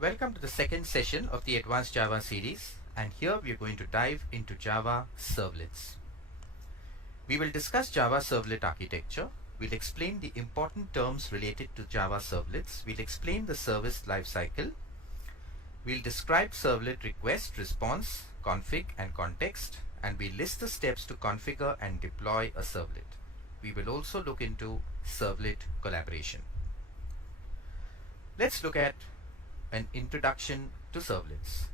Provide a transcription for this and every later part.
Welcome to the second session of the Advanced Java series, and here we are going to dive into Java Servlets. We will discuss Java Servlet architecture. We'll explain the important terms related to Java Servlets. We'll explain the service lifecycle. We'll describe servlet request, response, config, and context, and we'll list the steps to configure and deploy a servlet. We will also look into servlet collaboration. Let's look at an introduction to servlets.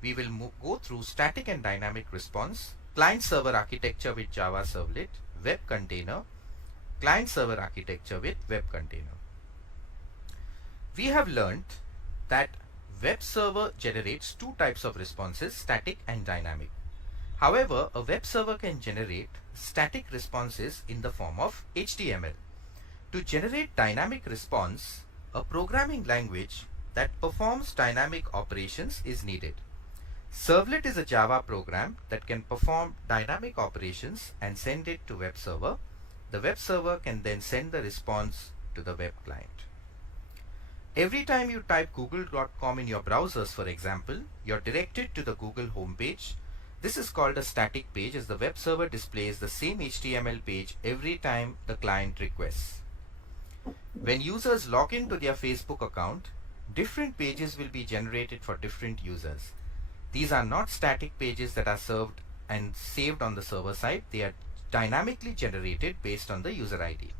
We will go through static and dynamic response, client-server architecture with Java Servlet, web container, client-server architecture with web container. We have learned that web server generates two types of responses, static and dynamic. However, a web server can generate static responses in the form of HTML. To generate dynamic response, a programming language that performs dynamic operations is needed. Servlet is a Java program that can perform dynamic operations and send it to web server. The web server can then send the response to the web client. Every time you type google.com in your browsers, for example, you're directed to the Google homepage. This is called a static page, as the web server displays the same HTML page every time the client requests. When users log into their Facebook account, different pages will be generated for different users. These are not static pages that are served and saved on the server side. They are dynamically generated based on the user ID.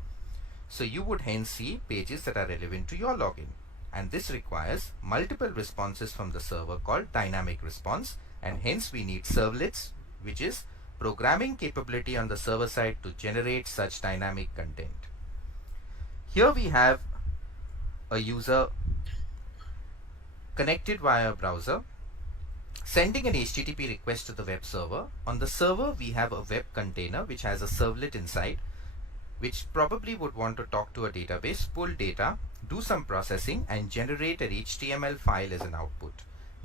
So you would hence see pages that are relevant to your login. And this requires multiple responses from the server called dynamic response, and hence we need servlets, which is programming capability on the server side to generate such dynamic content. Here we have a user connected via a browser, sending an HTTP request to the web server. On the server, we have a web container which has a servlet inside, which probably would want to talk to a database, pull data, do some processing, and generate an HTML file as an output.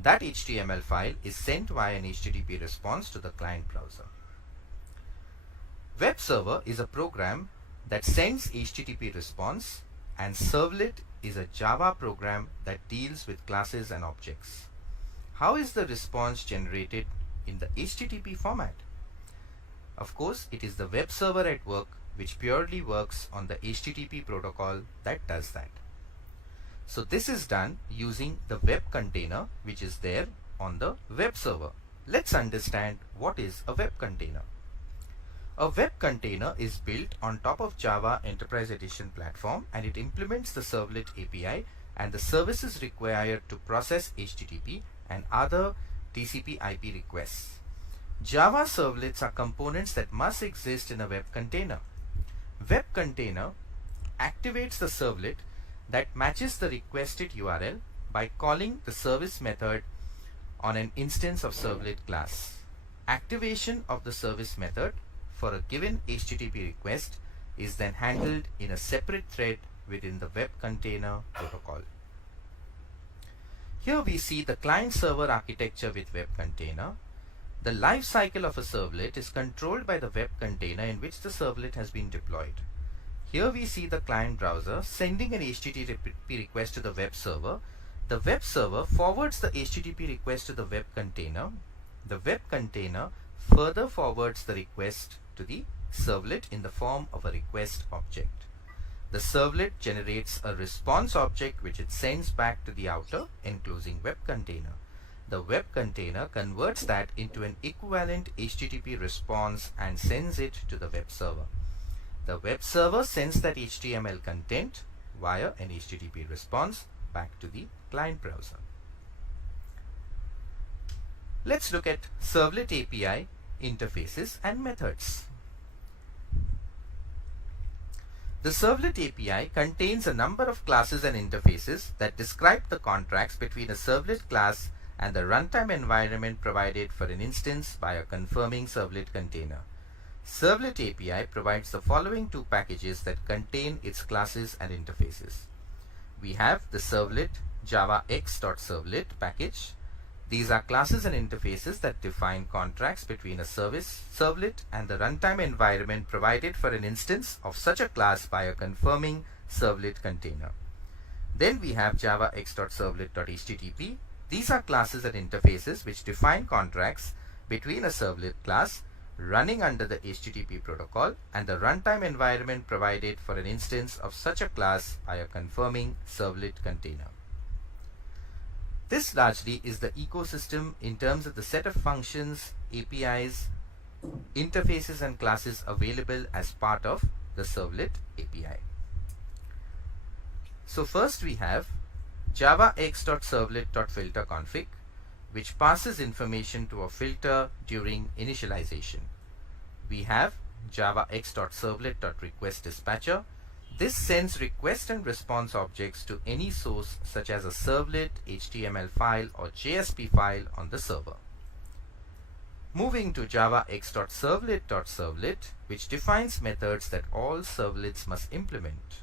That HTML file is sent via an HTTP response to the client browser. Web server is a program that sends HTTP response, and servlet is a Java program that deals with classes and objects. How is the response generated in the HTTP format? Of course, it is the web server at work which purely works on the HTTP protocol that does that. So this is done using the web container which is there on the web server. Let's understand what is a web container. A web container is built on top of Java Enterprise Edition platform, and it implements the Servlet API and the services required to process HTTP and other TCP IP requests. Java servlets are components that must exist in a web container. Web container activates the servlet that matches the requested URL by calling the service method on an instance of servlet class. Activation of the service method for a given HTTP request is then handled in a separate thread within the web container protocol. Here we see the client-server architecture with web container. The life cycle of a servlet is controlled by the web container in which the servlet has been deployed. Here we see the client browser sending an HTTP request to the web server. The web server forwards the HTTP request to the web container. The web container further forwards the request to the servlet in the form of a request object. The servlet generates a response object which it sends back to the outer enclosing web container. The web container converts that into an equivalent HTTP response and sends it to the web server. The web server sends that HTML content via an HTTP response back to the client browser. Let's look at Servlet API interfaces and methods. The Servlet API contains a number of classes and interfaces that describe the contracts between a servlet class and the runtime environment provided for an instance by a confirming servlet container. Servlet API provides the following two packages that contain its classes and interfaces. We have the servlet javax.servlet package. These are classes and interfaces that define contracts between a servlet and the runtime environment provided for an instance of such a class by a confirming servlet container. Then we have Java x.servlet.http. These are classes and interfaces which define contracts between a servlet class running under the HTTP protocol and the runtime environment provided for an instance of such a class by a confirming servlet container. This largely is the ecosystem in terms of the set of functions, APIs, interfaces and classes available as part of the Servlet API. So first we have Java x.servlet.filterConfig, which passes information to a filter during initialization. We have Java x.servlet.requestDispatcher. This sends request and response objects to any source such as a servlet, HTML file or JSP file on the server. Moving to Java x.servlet.servlet, which defines methods that all servlets must implement.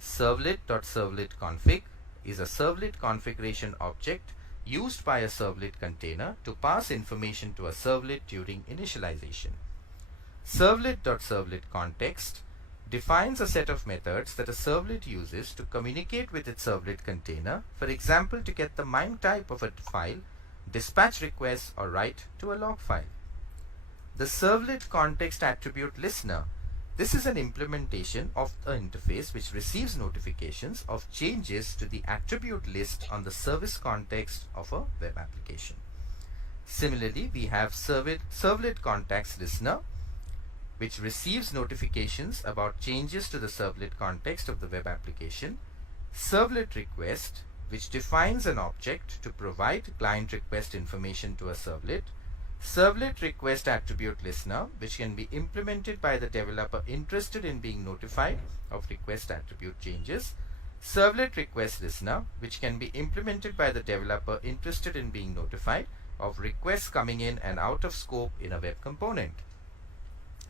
Servlet.servletConfig is a servlet configuration object used by a servlet container to pass information to a servlet during initialization. Servlet.servletContext defines a set of methods that a servlet uses to communicate with its servlet container, for example to get the MIME type of a file, dispatch requests or write to a log file. The servlet context attribute listener. This is an implementation of an interface which receives notifications of changes to the attribute list on the service context of a web application. Similarly, we have servlet context listener, which receives notifications about changes to the servlet context of the web application. Servlet request, which defines an object to provide client request information to a servlet. Servlet request attribute listener, which can be implemented by the developer interested in being notified of request attribute changes. Servlet request listener, which can be implemented by the developer interested in being notified of requests coming in and out of scope in a web component.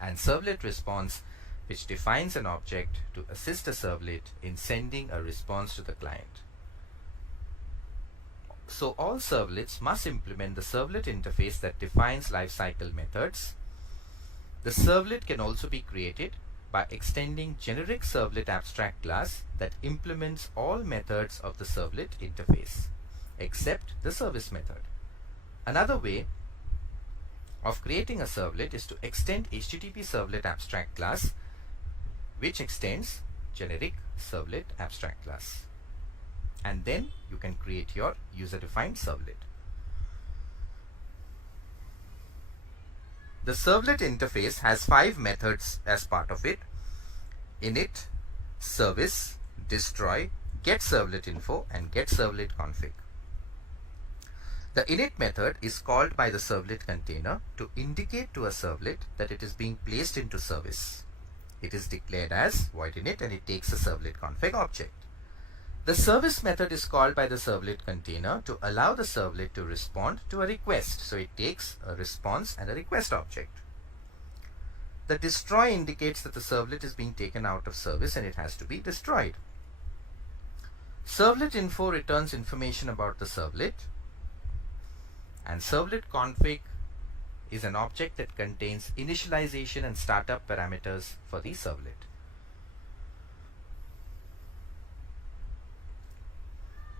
And servlet response, which defines an object to assist a servlet in sending a response to the client. So all servlets must implement the servlet interface that defines lifecycle methods. The servlet can also be created by extending generic servlet abstract class that implements all methods of the servlet interface except the service method. Another way of creating a servlet is to extend HTTP servlet abstract class, which extends generic servlet abstract class. And then you can create your user-defined servlet. The servlet interface has 5 methods as part of it: init, service, destroy, get servlet info, and get servlet config. The init method is called by the servlet container to indicate to a servlet that it is being placed into service. It is declared as void init and it takes a servlet config object. The service method is called by the servlet container to allow the servlet to respond to a request. So it takes a response and a request object. The destroy indicates that the servlet is being taken out of service and it has to be destroyed. Servlet info returns information about the servlet. And servlet config is an object that contains initialization and startup parameters for the servlet.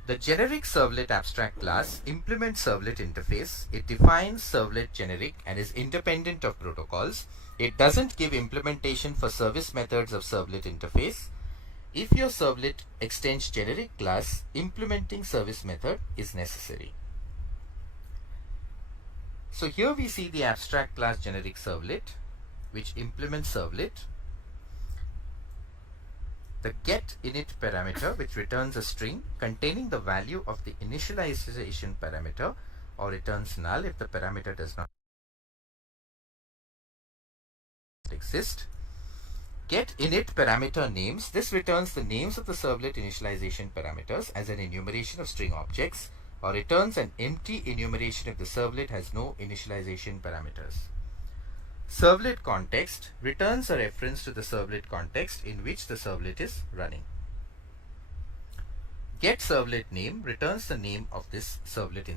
The generic servlet abstract class implements servlet interface. It defines servlet generic and is independent of protocols. It doesn't give implementation for service methods of servlet interface. If your servlet extends generic class, implementing service method is necessary. So here we see the abstract class generic servlet, which implements servlet. The get init parameter, which returns a string containing the value of the initialization parameter, or returns null if the parameter does not exist. Get init parameter names. This returns the names of the servlet initialization parameters as an enumeration of string objects, or returns an empty enumeration if the servlet has no initialization parameters. Servlet context returns a reference to the servlet context in which the servlet is running. Get servlet name returns the name of this servlet